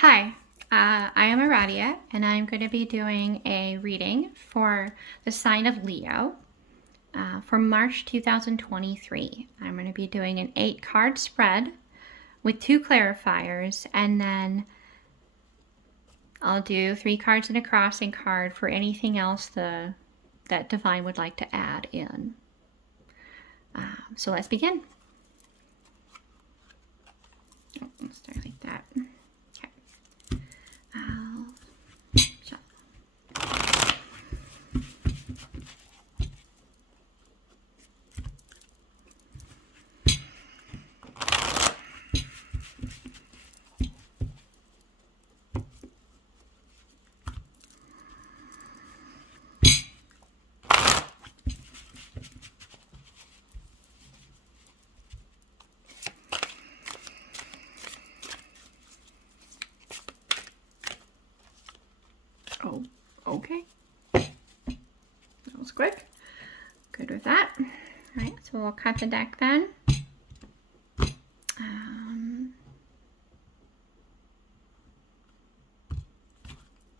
Hi, I am Aradia, and I'm going to be doing a reading for the sign of Leo for March 2023. I'm going to be doing an 8-card spread with 2 clarifiers, and then I'll do 3 cards and a crossing card for anything else that Divine would like to add in. So let's begin. Let's start like that. Oh, okay. That was quick. Good with that. All right, so we'll cut the deck then.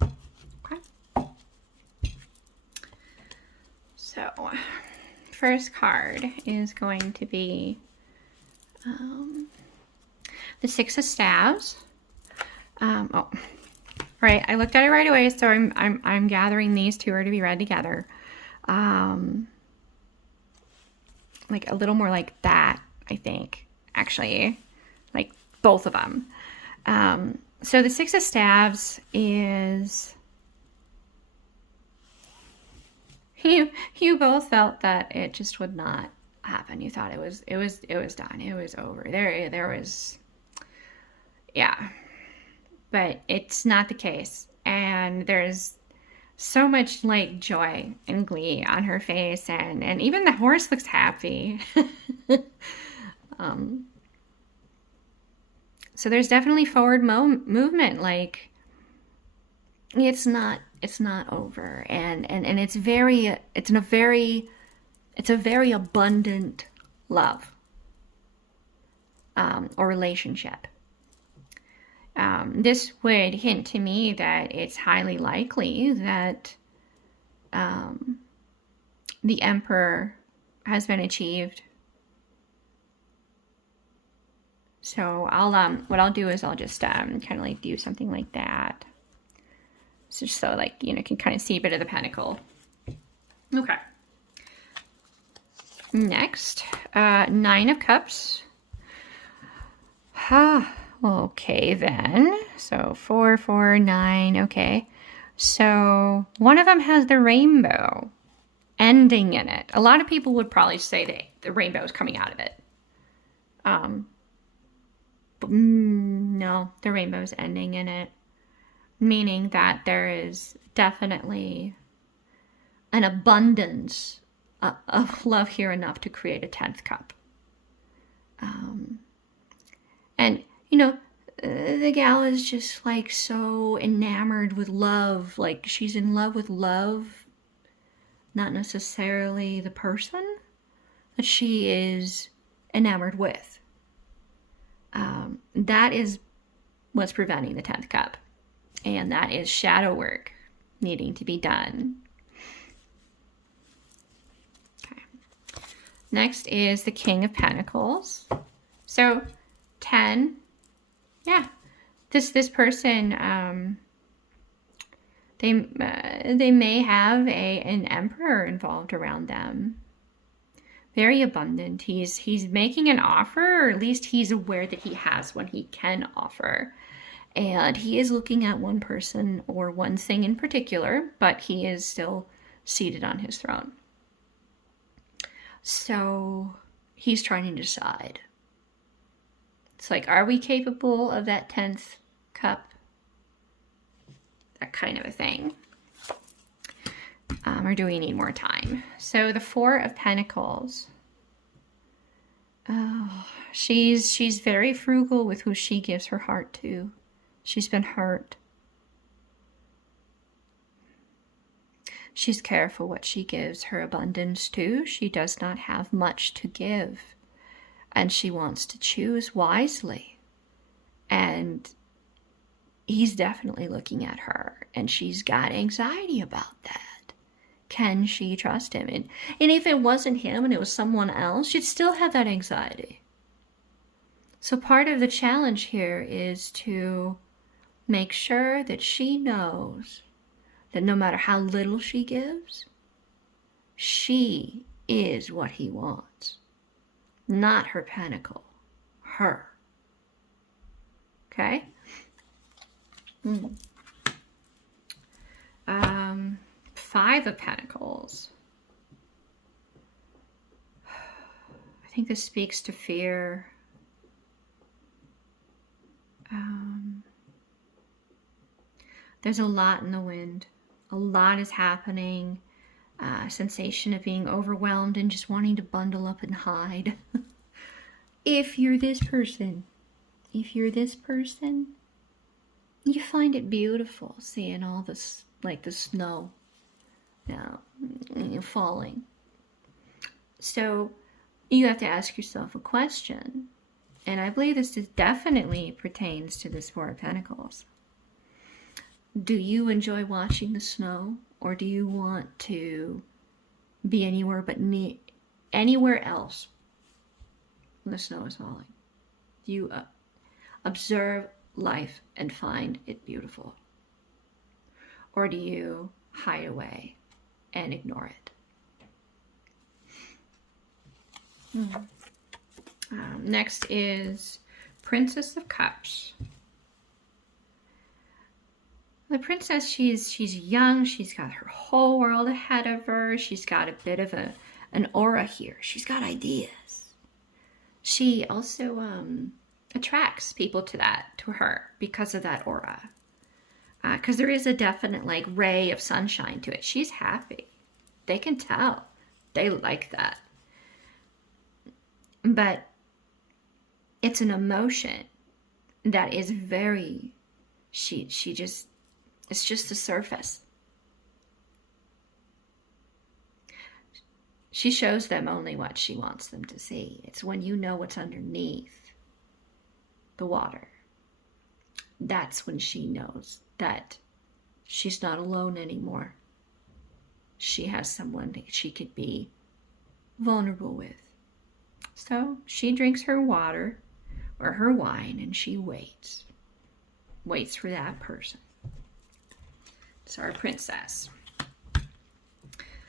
Okay. So, first card is going to be the 6 of Staves. Oh, right. I looked at it right away, so I'm gathering these two are to be read together. Like a little more like that, I think. Actually, like both of them. So the 6 of Staves is you both felt that it just would not happen. You thought it was done. It was over. There was, yeah. But it's not the case. And there's so much like joy and glee on her face, and even the horse looks happy. So there's definitely forward movement. Like it's not over, and it's a very abundant love or relationship. This would hint to me that it's highly likely that the Emperor has been achieved. So what I'll do is I'll just kind of like do something like that. So just so like, you can kind of see a bit of the pentacle. Okay. Next, 9 of Cups. Okay then. So 4, 4, 9. Okay. So one of them has the rainbow ending in it. A lot of people would probably say that the rainbow is coming out of it. But no, the rainbow is ending in it, meaning that there is definitely an abundance of love here enough to create a 10th cup. And the gal is just like so enamored with love. Like she's in love with love, not necessarily the person that she is enamored with. That is what's preventing the 10th cup. And that is shadow work needing to be done. Okay. Next is the King of Pentacles. So 10. Yeah. This person, they may have an emperor involved around them. Very abundant. He's making an offer, or at least he's aware that he has one he can offer. And he is looking at one person or one thing in particular, but he is still seated on his throne. So he's trying to decide. It's like, are we capable of that 10th cup? That kind of a thing. Or do we need more time? So the 4 of Pentacles. Oh, she's very frugal with who she gives her heart to. She's been hurt. She's careful what she gives her abundance to. She does not have much to give. And she wants to choose wisely. And he's definitely looking at her, and she's got anxiety about that. Can she trust him? And if it wasn't him and it was someone else, she'd still have that anxiety. So part of the challenge here is to make sure that she knows that no matter how little she gives, she is what he wants. Not her pentacle, her. Okay? Five of Pentacles. I think this speaks to fear. There's a lot in the wind. A lot is happening. Sensation of being overwhelmed and just wanting to bundle up and hide. If you're this person, you find it beautiful seeing all this, like the snow falling. So you have to ask yourself a question, and I believe this definitely pertains to this Four of Pentacles. Do you enjoy watching the snow, or do you want to be anywhere but anywhere else when the snow is falling? Do you observe life and find it beautiful? Or do you hide away and ignore it? Next is Princess of Cups. The princess, she's young, she's got her whole world ahead of her, she's got a bit of an aura here, she's got ideas. She also attracts people to her because of that aura. Because there is a definite like ray of sunshine to it. She's happy. They can tell. They like that. But it's an emotion that is very, it's just the surface. She shows them only what she wants them to see. It's when you know what's underneath the water. That's when she knows that she's not alone anymore. She has someone that she could be vulnerable with. So she drinks her water or her wine and she waits for that person. So our princess.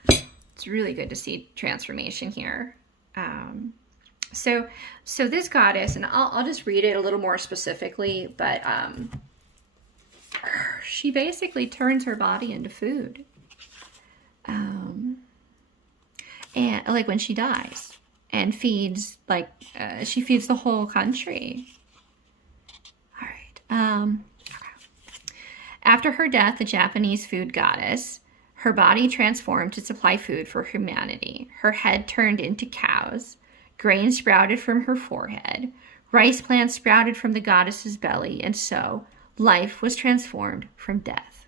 It's really good to see transformation here. So this goddess, and I'll just read it a little more specifically, but she basically turns her body into food. And like when she dies, and feeds, like she feeds the whole country. All right. After her death, the Japanese food goddess, her body transformed to supply food for humanity. Her head turned into cows. Grain sprouted from her forehead. Rice plants sprouted from the goddess's belly. And so life was transformed from death.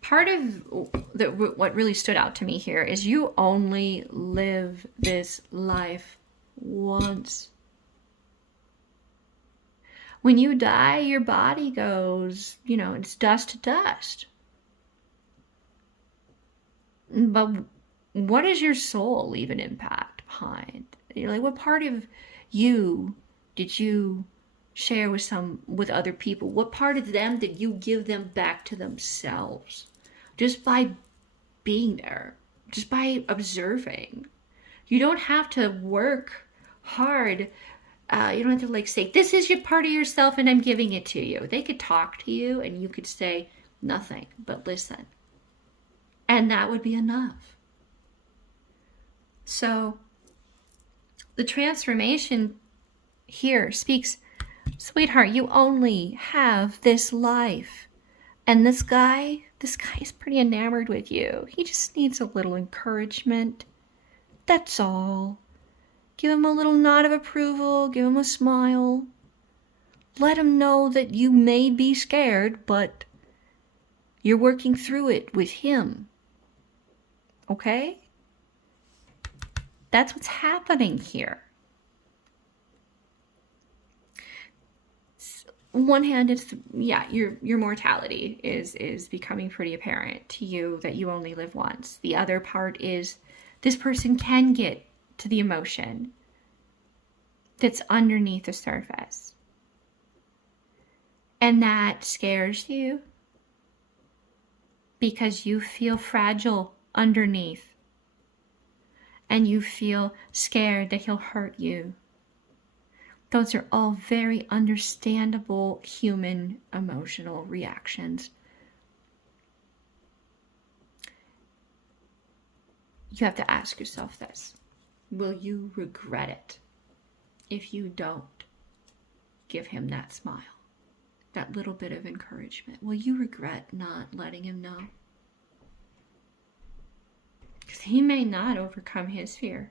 Part of what really stood out to me here is you only live this life once. When you die, your body goes, it's dust to dust. But what does your soul leave an impact behind? Like, what part of you did you share with other people? What part of them did you give them back to themselves? Just by being there, just by observing. You don't have to work hard. You don't have to say, this is your part of yourself and I'm giving it to you. They could talk to you and you could say nothing but listen. And that would be enough. So the transformation here speaks, sweetheart, you only have this life. And this guy is pretty enamored with you. He just needs a little encouragement. That's all. Give him a little nod of approval. Give him a smile. Let him know that you may be scared, but you're working through it with him. Okay? That's what's happening here. one hand, it's, yeah, your mortality is becoming pretty apparent to you, that you only live once. The other part is this person can get to the emotion that's underneath the surface. And that scares you because you feel fragile underneath. And you feel scared that he'll hurt you. Those are all very understandable human emotional reactions. You have to ask yourself this. Will you regret it if you don't give him that smile, that little bit of encouragement? Will you regret not letting him know? Because he may not overcome his fear.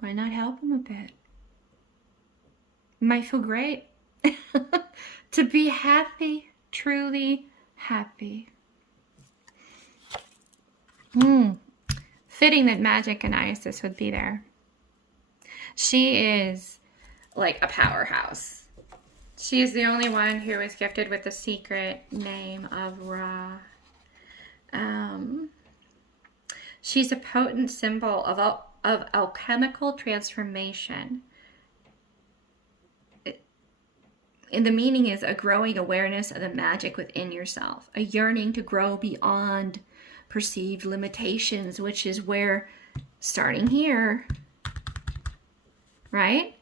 Why not help him a bit? You might feel great to be happy, truly happy. Fitting that Magic and Isis would be there. She is like a powerhouse. She is the only one who is gifted with the secret name of Ra. She's a potent symbol of alchemical transformation. And the meaning is a growing awareness of the magic within yourself, a yearning to grow beyond perceived limitations, which is where, starting here, right?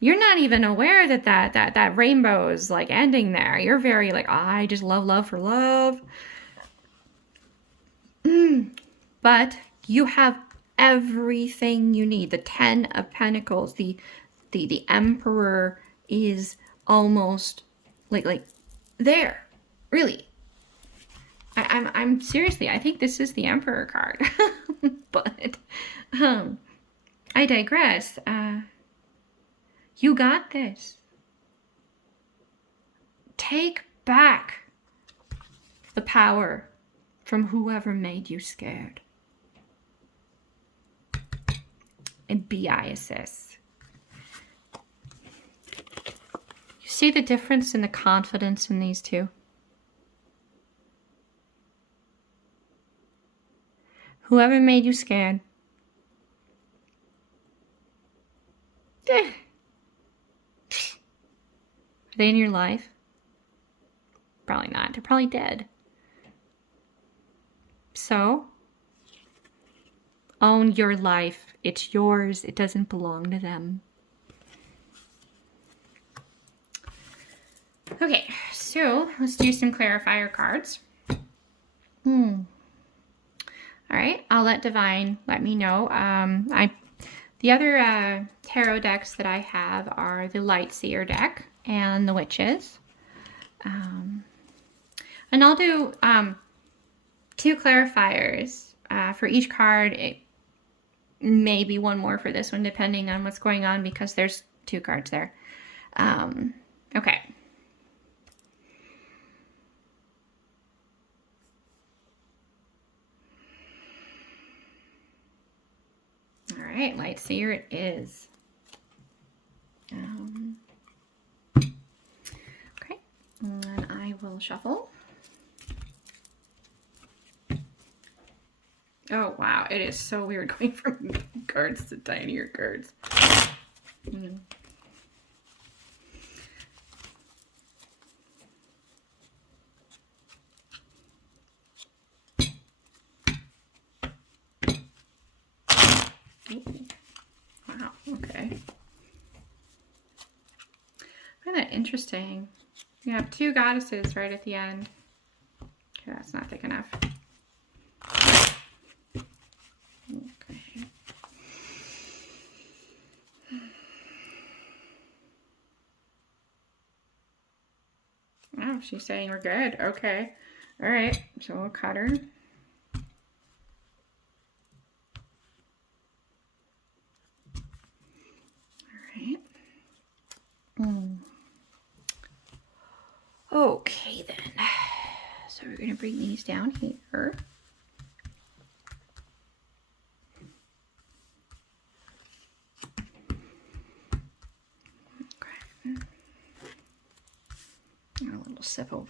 You're not even aware that rainbow is like ending there. You're very like, I just love for love. But you have everything you need. The 10 of Pentacles, the Emperor is almost like there, really. I'm seriously, I think this is the Emperor card. But I digress. You got this. Take back the power from whoever made you scared. And be Isis. You see the difference in the confidence in these two? Whoever made you scared. Are they in your life? Probably not. They're probably dead. So, own your life. It's yours. It doesn't belong to them. Okay, so let's do some clarifier cards. All right, I'll let Divine let me know. The other tarot decks that I have are the Lightseer deck and the Witches. And I'll do 2 clarifiers for each card. Maybe one more for this one, depending on what's going on, because there's 2 cards there. Okay. All right, Lightseer it is. Okay, and I will shuffle. Oh, wow. It is so weird going from big cards to tinier cards. Wow, okay. I find that interesting. You have 2 goddesses right at the end. Okay, that's not thick enough. Okay. Oh, she's saying we're good. Okay. All right. So we'll cut her. Okay then, so we're going to bring these down here. A little sip of.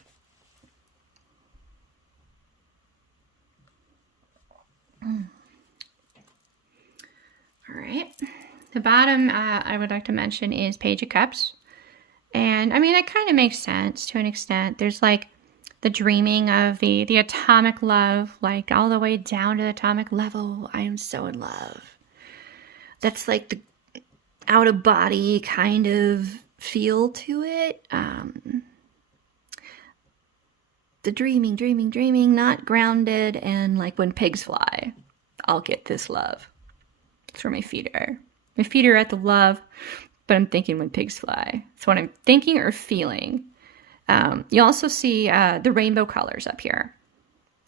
All right. The bottom I would like to mention is Page of Cups. And I mean, that kind of makes sense to an extent. There's like the dreaming of the atomic love, like all the way down to the atomic level. I am so in love. That's like the out of body kind of feel to it. The dreaming, not grounded, and like when pigs fly, I'll get this love. That's where my feet are. My feet are at the love, but I'm thinking when pigs fly. That's what I'm thinking or feeling. You also see the rainbow colors up here.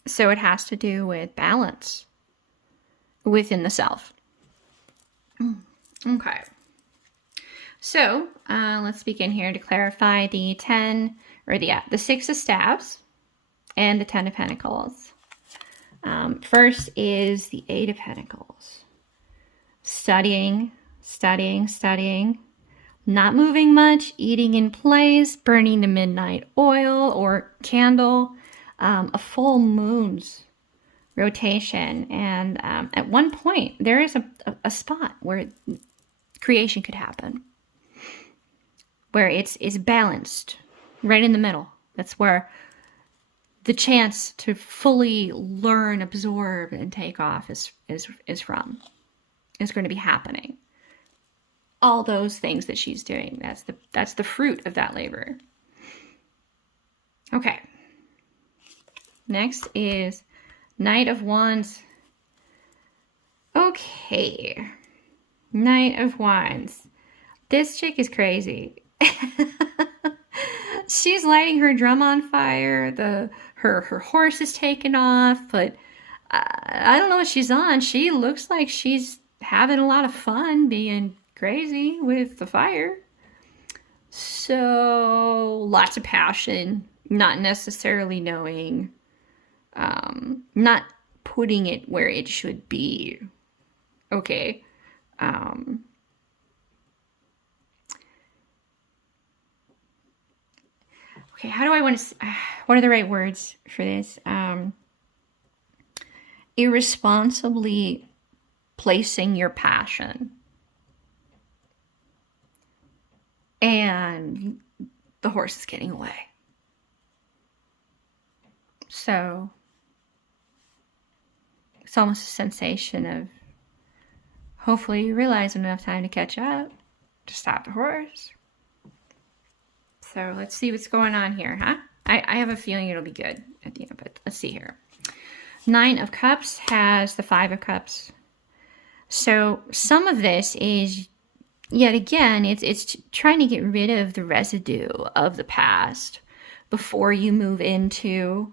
So it has to do with balance within the self. Okay. So let's begin here to clarify the 10, or the 6 of Staves and the 10 of Pentacles. First is the 8 of Pentacles. Studying, not moving much, eating in place, burning the midnight oil or candle, a full moon's rotation. And at one point, there is a spot where creation could happen, where it's balanced right in the middle. That's where the chance to fully learn, absorb, and take off is going to be happening. All those things that she's doing, that's the fruit of that labor. Okay. Next is Knight of Wands. Okay. Knight of Wands. This chick is crazy. She's lighting her drum on fire. Her horse is taken off, but I don't know what she's on. She looks like she's having a lot of fun being crazy with the fire. So lots of passion, not necessarily knowing, not putting it where it should be. Okay. Okay, how do I want to, what are the right words for this? Irresponsibly placing your passion. And the horse is getting away. So it's almost a sensation of, hopefully you realize enough time to catch up, to stop the horse. So let's see what's going on here, huh? I have a feeling it'll be good at the end, but let's see here. 9 of Cups has the 5 of Cups. So some of this is, yet again, it's trying to get rid of the residue of the past before you move into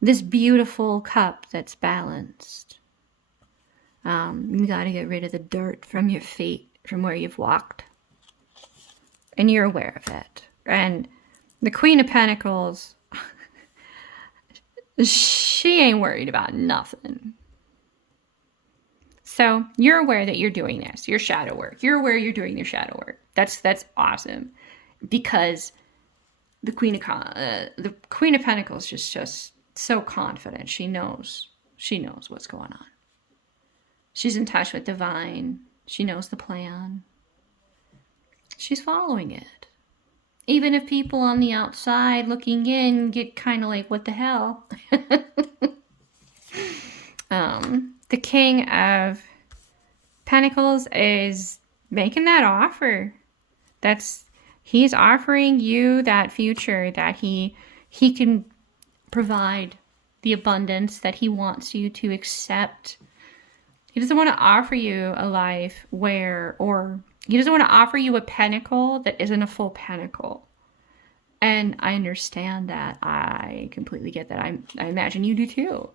this beautiful cup that's balanced. You got to get rid of the dirt from your feet, from where you've walked. And you're aware of it. And the Queen of Pentacles, she ain't worried about nothing. So you're aware that you're doing this, your shadow work. You're aware you're doing your shadow work. That's awesome, because the Queen of Pentacles is just so confident. She knows what's going on. She's in touch with divine. She knows the plan. She's following it. Even if people on the outside looking in get kind of like, what the hell? The King of Pentacles is making that offer. He's offering you that future, that he can provide the abundance that he wants you to accept. He doesn't want to offer you a life or he doesn't want to offer you a pentacle that isn't a full pentacle. And I understand that. I completely get that. I imagine you do too.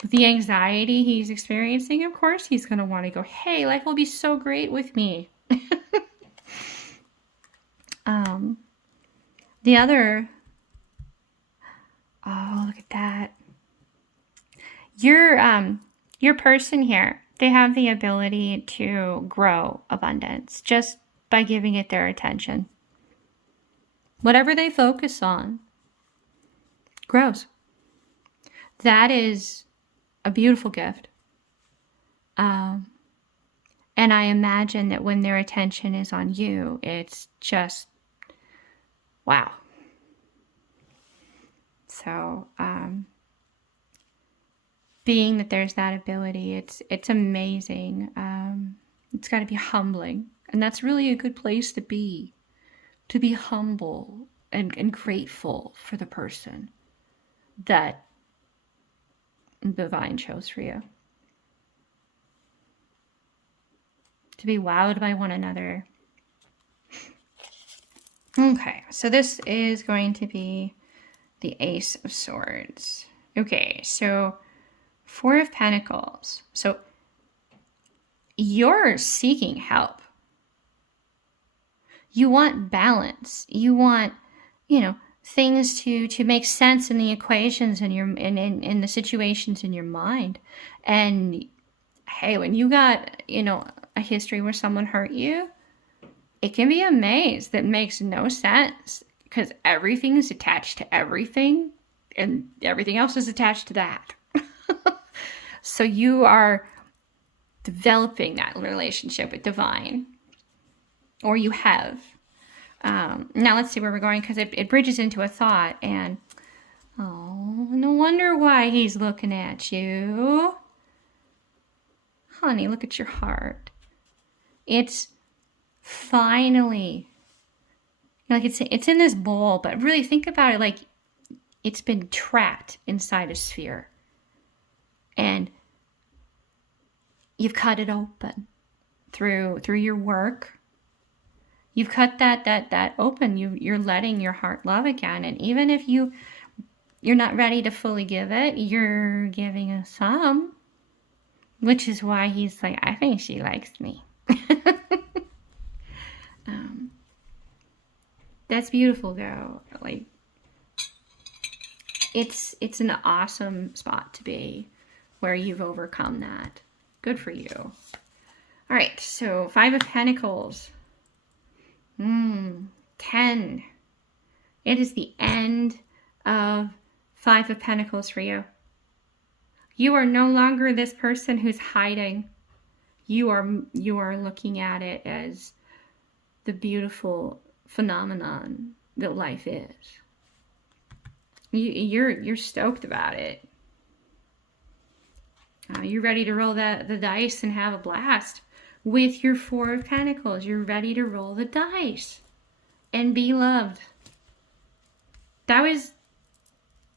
With the anxiety he's experiencing, of course, he's going to want to go, hey, life will be so great with me. The other, oh, look at that. Your person here, they have the ability to grow abundance just by giving it their attention. Whatever they focus on grows. That is a beautiful gift. And I imagine that when their attention is on you, it's just, wow. So, being that there's that ability, it's amazing. It's got to be humbling. And that's really a good place to be humble and grateful for the person that the divine chose for you. To be wowed by one another. Okay, so this is going to be the Ace of Swords. Okay, so Four of Pentacles. So you're seeking help. You want balance. You want, things to make sense in the equations in your in the situations in your mind. And hey, when you got, a history where someone hurt you, it can be a maze that makes no sense because everything is attached to everything and everything else is attached to that. So you are developing that relationship with divine, or you have. Now let's see where we're going, because it bridges into a thought, and oh, no wonder why he's looking at you. Honey, look at your heart. It's finally, like it's in this bowl, but really think about it like it's been trapped inside a sphere. And you've cut it open through your work. You've cut that open. You're letting your heart love again. And even if you're not ready to fully give it, you're giving us some. Which is why he's like, I think she likes me. That's beautiful though. Like, it's an awesome spot to be where you've overcome that. Good for you. All right, so Five of Pentacles. 10. It is the end of Five of Pentacles for you. You are no longer this person who's hiding. You are looking at it as the beautiful phenomenon that life is. You're stoked about it. You're ready to roll the dice and have a blast with your Four of Pentacles. You're ready to roll the dice and be loved. That was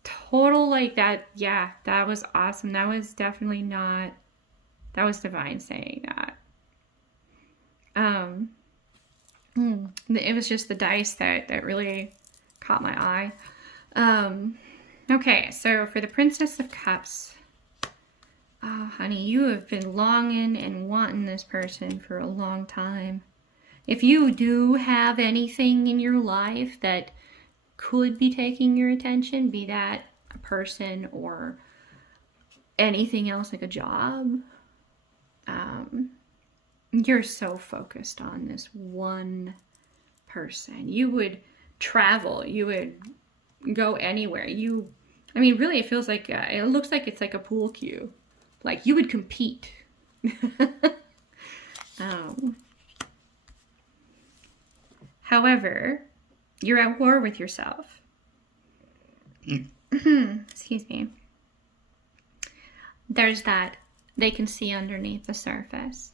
total like that. Yeah, that was awesome. That was definitely not, that was divine saying that. It was just the dice that really caught my eye. Okay, so for the Princess of Cups, honey, you have been longing and wanting this person for a long time. If you do have anything in your life that could be taking your attention, be that a person or anything else like a job, you're so focused on this one person. You would travel, you would go anywhere. Really, it feels like, it looks like it's like a pool cue. Like you would compete. However, you're at war with yourself. Excuse me. There's that they can see underneath the surface.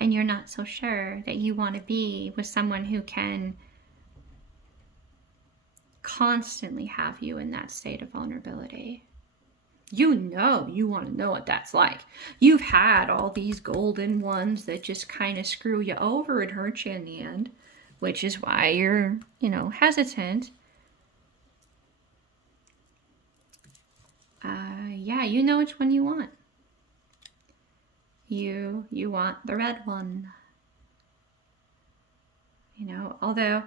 And you're not so sure that you want to be with someone who can constantly have you in that state of vulnerability. You want to know what that's like. You've had all these golden ones that just kind of screw you over and hurt you in the end, which is why you're, hesitant. Yeah, you know which one you want. You want the red one. Although,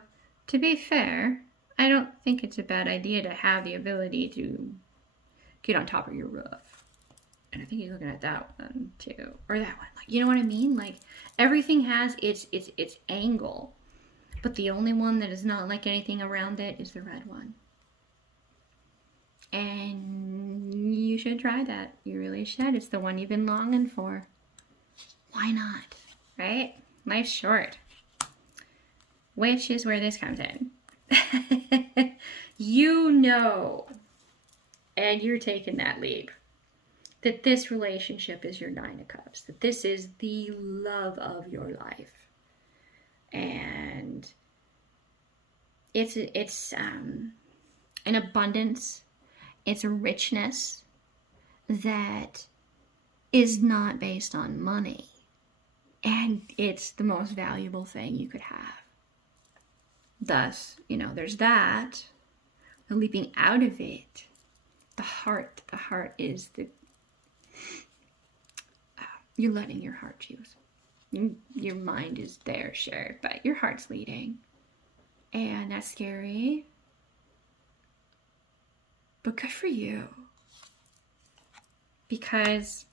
to be fair, I don't think it's a bad idea to have the ability to get on top of your roof. And I think he's looking at that one too. Or that one. Like, you know what I mean? Like, everything has its angle. But the only one that is not like anything around it is the red one. And you should try that. You really should. It's the one you've been longing for. Why not? Right? Life's short. Which is where this comes in. You know, and you're taking that leap, that this relationship is your 9 of Cups, that this is the love of your life. And it's an abundance, it's a richness that is not based on money. And it's the most valuable thing you could have. Thus, you know, there's that, the leaping out of it. The heart is the, you're letting your heart choose. Your mind is there, sure, but your heart's leading. And that's scary. But good for you. Because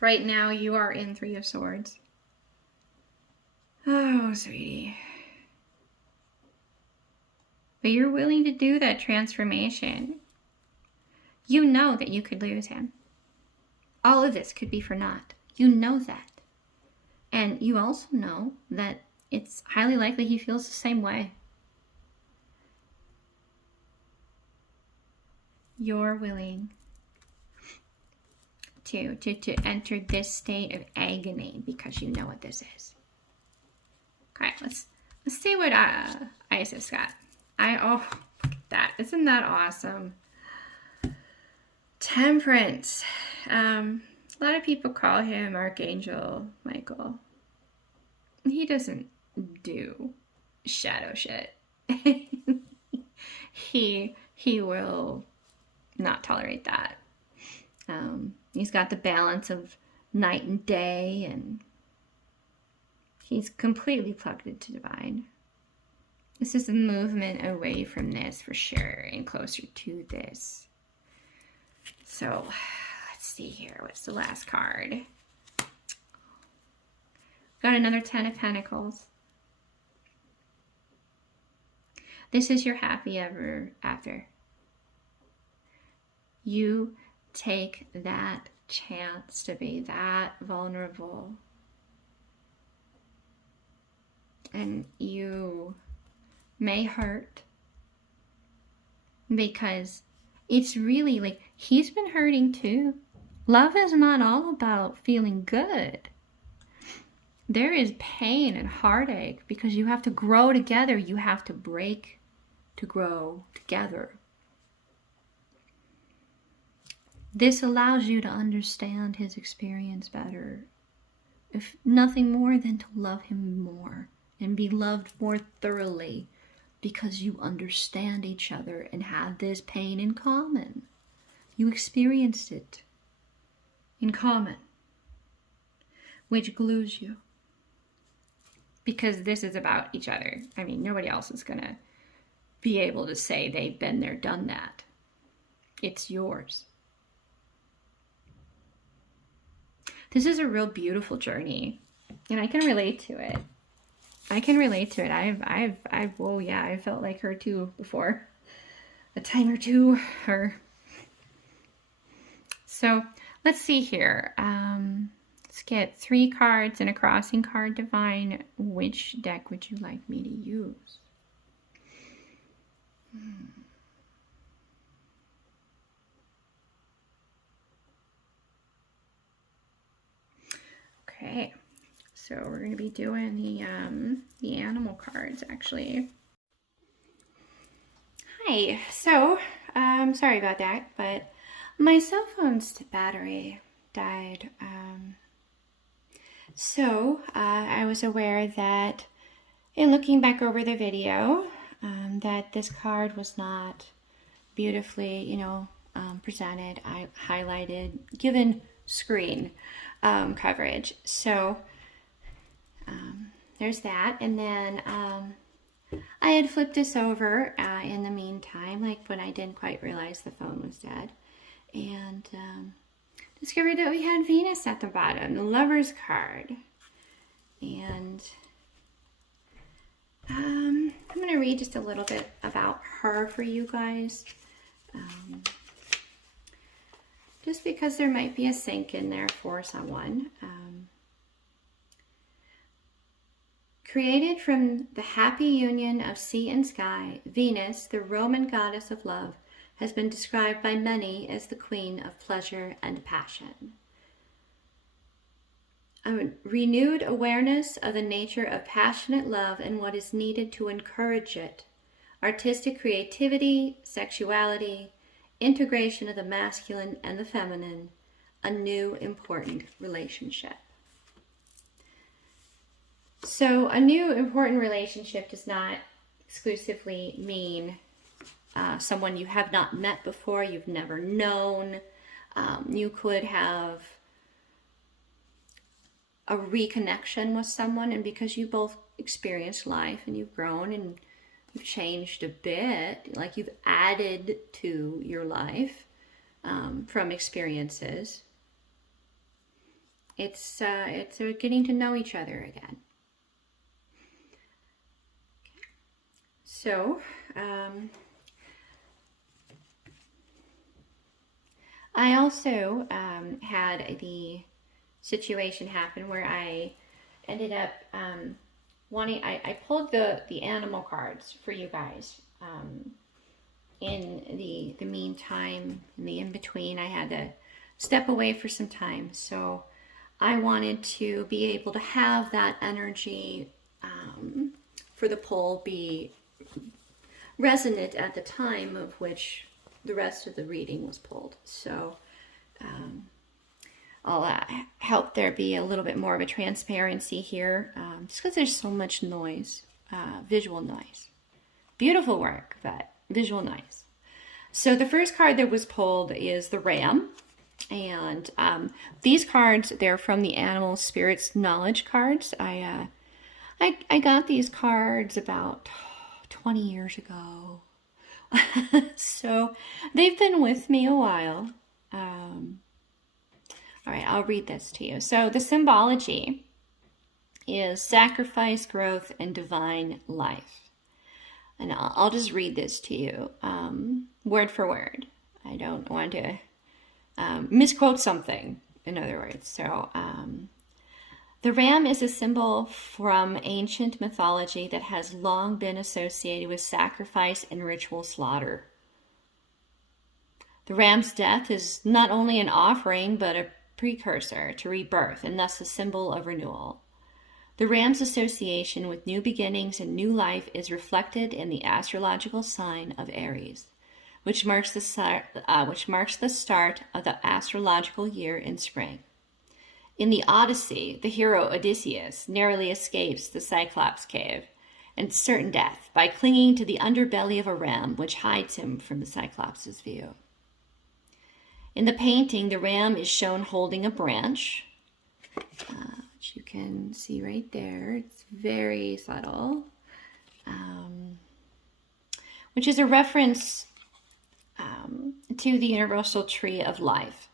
right now you are in 3 of Swords. Oh, sweetie. But you're willing to do that transformation. You know that you could lose him. All of this could be for naught. You know that. And you also know that it's highly likely he feels the same way. You're willing to enter this state of agony because you know what this is. Okay, let's see what Isis got. Oh, look at that. Isn't that awesome? Temperance. A lot of people call him Archangel Michael. He doesn't do shadow shit. He will not tolerate that. He's got the balance of night and day, and he's completely plugged into divine. This is a movement away from this for sure, and closer to this. So, let's see here. What's the last card? Got another 10 of Pentacles. This is your happy ever after. You take that chance to be that vulnerable. And you may hurt. Because it's really like, he's been hurting too. Love is not all about feeling good. There is pain and heartache because you have to grow together. You have to break to grow together. This allows you to understand his experience better. If nothing more than to love him more and be loved more thoroughly because you understand each other and have this pain in common. You experienced it in common, which glues you. Because this is about each other. I mean, nobody else is going to be able to say they've been there, done that. It's yours. This is a real beautiful journey, and I can relate to it. I can relate to it. Oh yeah, I felt like her too before. A time or two, So let's see here. Let's get 3 cards and a crossing card divine. Which deck would you like me to use? Okay, so we're going to be doing the animal cards actually. Hi, so sorry about that, but my cell phone's battery died. So I was aware that in looking back over the video that this card was not beautifully, presented, highlighted, given screen coverage. So there's that. And then I had flipped this over in the meantime, like when I didn't quite realize the phone was dead. And discovered that we had Venus at the bottom, the Lover's card. And I'm going to read just a little bit about her for you guys. Just because there might be a sync in there for someone. Created from the happy union of sea and sky, Venus, the Roman goddess of love, has been described by many as the queen of pleasure and passion. A renewed awareness of the nature of passionate love and what is needed to encourage it, artistic creativity, sexuality, integration of the masculine and the feminine, a new important relationship. So a new important relationship does not exclusively mean someone you have not met before, you've never known. You could have a reconnection with someone, and because you both experienced life and you've grown and you've changed a bit, like you've added to your life from experiences, it's getting to know each other again. So, I also had the situation happen where I ended up wanting, I pulled the animal cards for you guys. In the meantime, in the in-between, I had to step away for some time. So I wanted to be able to have that energy for the pull be resonant at the time of which the rest of the reading was pulled. So I'll help there be a little bit more of a transparency here, just because there's so much noise, visual noise. Beautiful work, but visual noise. So the first card that was pulled is the Ram. And these cards, they're from the Animal Spirits Knowledge cards. I got these cards about 20 years ago. So they've been with me a while. All right, I'll read this to you. So the symbology is sacrifice, growth, and divine life. And I'll just read this to you word for word. I don't want to misquote something, in other words. So the ram is a symbol from ancient mythology that has long been associated with sacrifice and ritual slaughter. The ram's death is not only an offering, but a precursor to rebirth, and thus a symbol of renewal. The ram's association with new beginnings and new life is reflected in the astrological sign of Aries, which marks the start of the astrological year in spring. In the Odyssey, the hero Odysseus narrowly escapes the Cyclops cave and certain death by clinging to the underbelly of a ram, which hides him from the Cyclops' view. In the painting, the ram is shown holding a branch, which you can see right there. It's very subtle, which is a reference to the universal tree of life.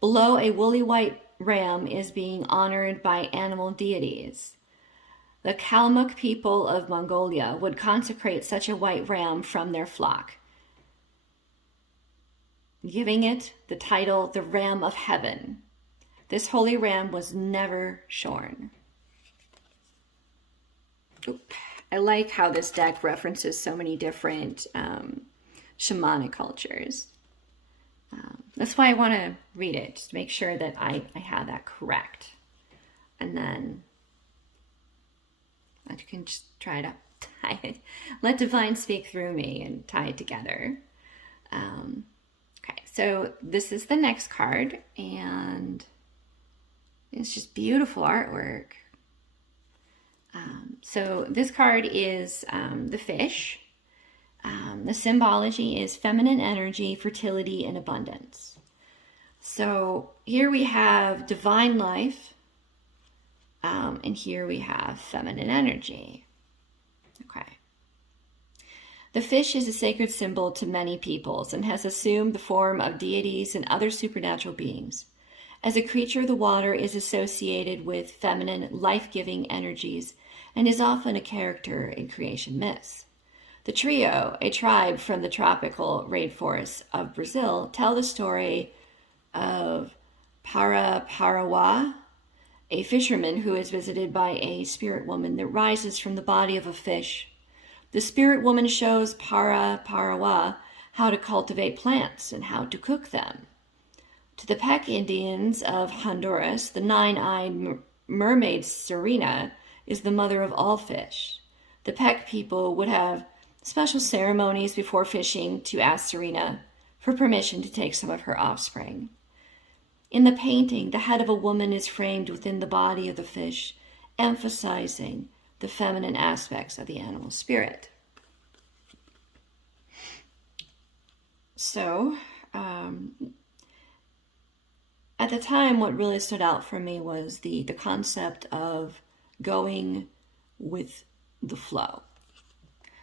Below, a woolly white ram is being honored by animal deities. The Kalmuk people of Mongolia would consecrate such a white ram from their flock, giving it the title, the Ram of Heaven. This holy ram was never shorn. I like how this deck references so many different shamanic cultures. That's why I want to read it, just to make sure that I have that correct. And then I can just try to tie it. Let divine speak through me and tie it together. Okay, so this is the next card, and it's just beautiful artwork. So this card is the fish. The symbology is feminine energy, fertility, and abundance. So here we have divine life, and here we have feminine energy. Okay. The fish is a sacred symbol to many peoples and has assumed the form of deities and other supernatural beings. As a creature of the water is associated with feminine life-giving energies and is often a character in creation myths. The trio, a tribe from the tropical rainforests of Brazil, tell the story of Paraparawa, a fisherman who is visited by a spirit woman that rises from the body of a fish. The spirit woman shows Paraparawa how to cultivate plants and how to cook them. To the Peck Indians of Honduras, the nine-eyed mermaid Serena is the mother of all fish. The Peck people would have special ceremonies before fishing to ask Serena for permission to take some of her offspring. In the painting, the head of a woman is framed within the body of the fish, emphasizing the feminine aspects of the animal spirit. So, at the time, what really stood out for me was the concept of going with the flow.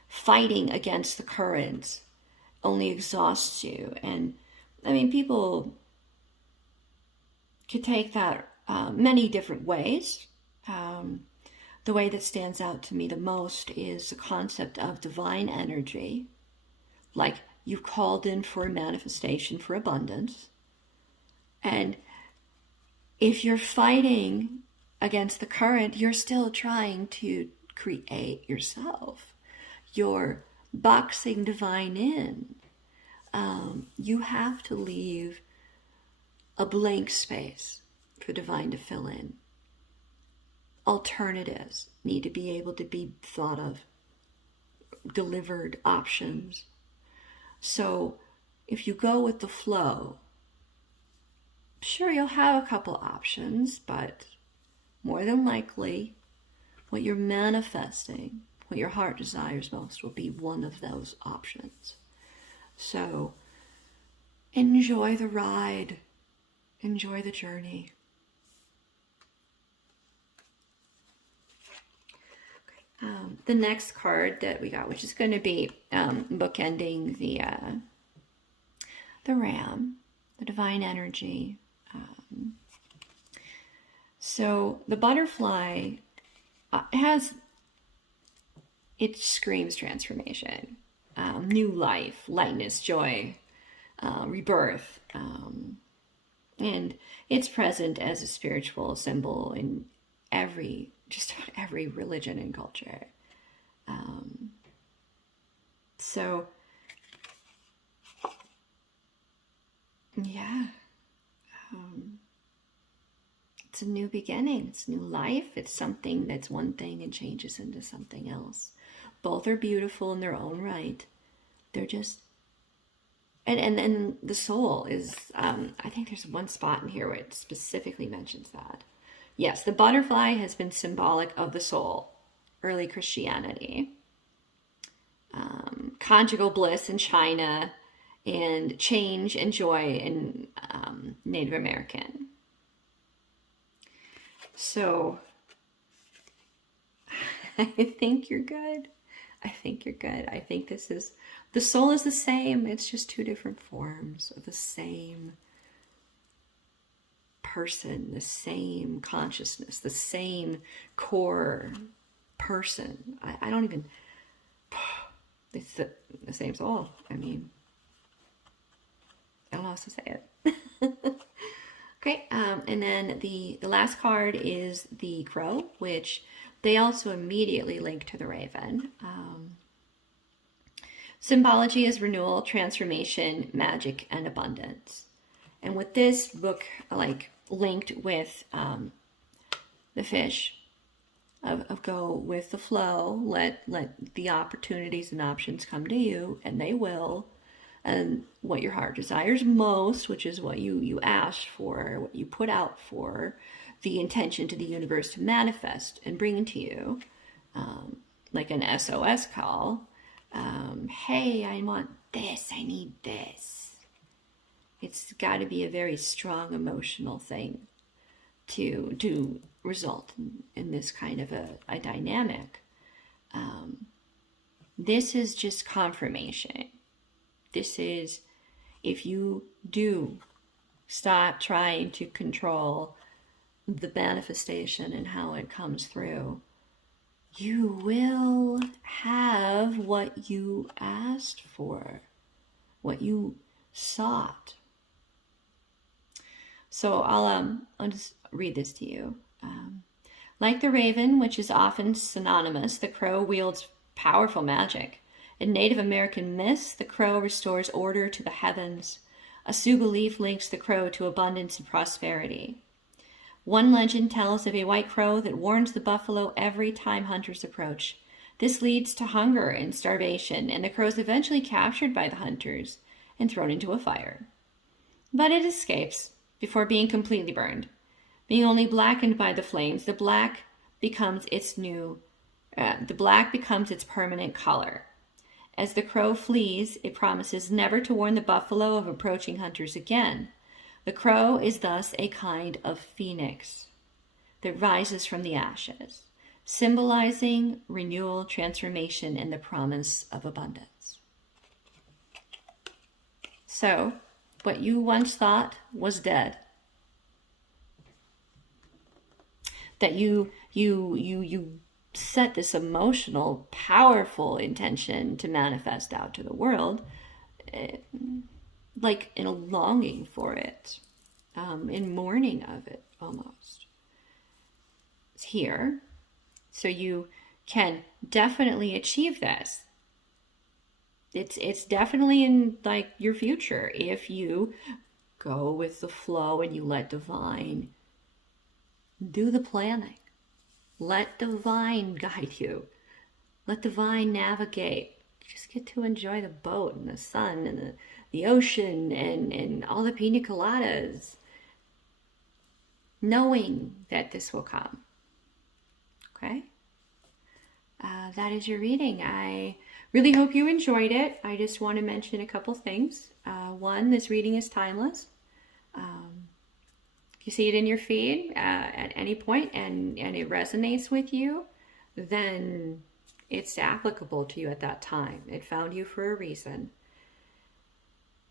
Fighting against the current only exhausts you. And I mean, people could take that many different ways. The way that stands out to me the most is the concept of divine energy. Like you've called in for a manifestation for abundance. And if you're fighting against the current, you're still trying to create yourself. You're boxing divine in. You have to leave a blank space for divine to fill in. Alternatives need to be able to be thought of, delivered options. So if you go with the flow, sure, you'll have a couple options, but more than likely, what you're manifesting, what your heart desires most, will be one of those options. So enjoy the ride, enjoy the journey. The next card that we got, which is going to be bookending the ram, the divine energy. So the butterfly it screams transformation, new life, lightness, joy, rebirth. And it's present as a spiritual symbol in just about every religion and culture. So, yeah. It's a new beginning. It's new life. It's something that's one thing and changes into something else. Both are beautiful in their own right. They're just... And the soul is... I think there's one spot in here where it specifically mentions that. Yes, the butterfly has been symbolic of the soul. Early Christianity. Conjugal bliss in China. And change and joy in Native American. So, I think you're good. I think you're good. I think the soul is the same. It's just two different forms of the same person, the same consciousness, the same core person. I don't even, it's the same soul. I mean, I don't know how else to say it. Okay, and then the last card is the crow, which they also immediately link to the raven. Symbology is renewal, transformation, magic, and abundance. And with this book, like linked with the fish, of go with the flow, let the opportunities and options come to you, and they will. And what your heart desires most, which is what you asked for, what you put out for, the intention to the universe to manifest and bring to you, like an SOS call. Hey, I want this, I need this. It's got to be a very strong emotional thing to result in this kind of a dynamic. This is just confirmation. This is, if you do Stop trying to control the manifestation and how it comes through. You will have what you asked for, what you sought. So I'll just read this to you. Like the raven, which is often synonymous, the crow wields powerful magic. In Native American myths, the crow restores order to the heavens. A Sioux belief links the crow to abundance and prosperity. One legend tells of a white crow that warns the buffalo every time hunters approach. This leads to hunger and starvation, and the crow is eventually captured by the hunters and thrown into a fire. But it escapes before being completely burned. Being only blackened by the flames, the black becomes its permanent color. As the crow flees, it promises never to warn the buffalo of approaching hunters again. The crow is thus a kind of phoenix that rises from the ashes, symbolizing renewal, transformation, and the promise of abundance. So, what you once thought was dead, that you set this emotional, powerful intention to manifest out to the world, like in a longing for it, in mourning of it almost. It's here. So you can definitely achieve this. It's definitely in like your future if you go with the flow and you let divine do the planning. Let divine guide you. Let divine navigate. Just get to enjoy the boat and the sun and the ocean and all the pina coladas, knowing that this will come. Okay? That is your reading. I really hope you enjoyed it. I just want to mention a couple things. One, this reading is timeless. If you see it in your feed at any point and it resonates with you, then it's applicable to you at that time. It found you for a reason.